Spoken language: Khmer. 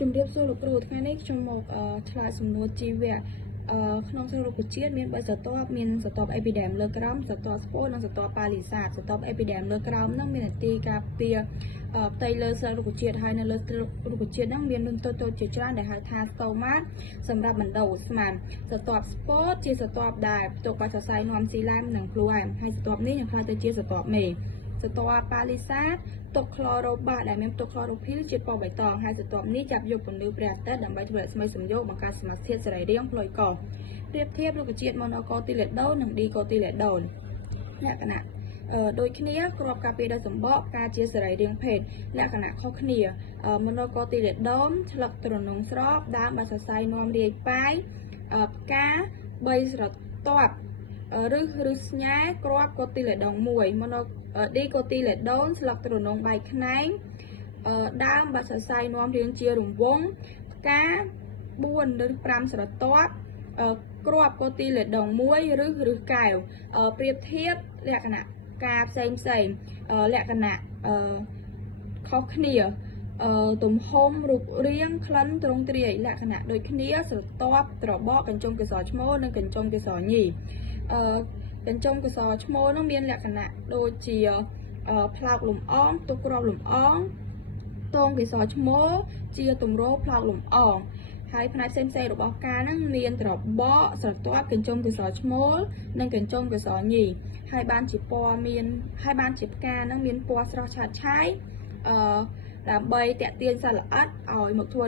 ជំរាបសួរលោកគ្រូថ្ងៃនេះខ្ញុំមកឆ្លើយសំណួរជីវៈក្នុងសរុបជាតិមាន3ស្រទាប់មានស្រទាប់អេពីដែមលើក្រោមស្រទាប់ស្ពោនិងស្រទាប់ប៉ាលីសាតស្រទាប់អេពីដែមលើក្រោមហ្នឹងមាននទីការពារផ្ទៃលើស្លឹករុក្ខជាតិហើយនៅលើរុក្ខជាតិហ្នឹងមាននឹងតូចជាច្រើនដែលហៅថាស្តូម៉ាតសម្រាប់បណ្ដោះស្មានស្រទាប់ស្ពោជាស្រទាប់ដែលផ្ទុកបាច់សរសៃនាំស៊ីឡែមនិងភ្លូអែមហើយស្រទាប់នេះនឹងក្លាយទៅជាស្រទាប់មេស្រទាប់ប៉ាលីសាតទុកក្លរ៉ូបាសដែលមានទុកក្លរ៉ូភីលជាតិពណ៌បៃតងហើយស្រទាប់នេះចាប់យកពន្លឺព្រះអាទិត្យដើម្បីធ្វើរស្មីសំយោគបង្កើតសមាសធាតុសរីរាង្គផ្លូវកប្រៀបធៀបរុក្ខជាតិម៉ូណូកូទីលេដូននិងឌីកូទីលេដូនលក្ខណៈដូចគ្នាគ្រាប់ការពារដោយសម្បកផ្កាជាសរីរាង្គភេទលក្ខណៈខុសគ្នាម៉ូណូកូទីលេដូនឆ្លឹកទ្រនុងស្របដើមបាច់សរសៃនាំរាយប៉ាយផ្កា3ស្រទាប់ឬស្ញែគ្រាប់កូទីលេដូន1ម៉ូណូឌីកូទីលេដូនស្លឹកទ្រនុងបែកខ្នែងដើមបាច់សរសៃនាំរាងជារង្វង់ផ្កា4ឬ5ស្រទាប់គ្រាប់កូទីលេដូន1ឬកែវប្រៀបធៀបលក្ខណៈការផ្សេងលក្ខណៈខុសគ្នាទំហំរូបរាងក្លិនទ្រង់ទ្រាយលក្ខណៈដូចគ្នាស្រទាប់ត្របកកញ្ចុំកសរឈ្មោលនិងកញ្ចុំកសរញីកញ្ចុំកសរឈ្មោលនោះមានលក្ខណៈដូចជាផ្លោកលំអងទុកគ្រាប់លំអងតងកសរឈ្មោលជាទម្រផ្លោកលំអងហើយផ្នែកផ្សេងៗរបស់ផ្កាហ្នឹងមានត្របកស្រទាប់កញ្ចុំកសរឈ្មោលនិងកញ្ចុំកសរញីហើយបានជាផ្កាហ្នឹងមានពណ៌ស្រស់ឆើតឆាយដើម្បីតាក់ទាញសត្វល្អិតឲ្យមកធ្វើ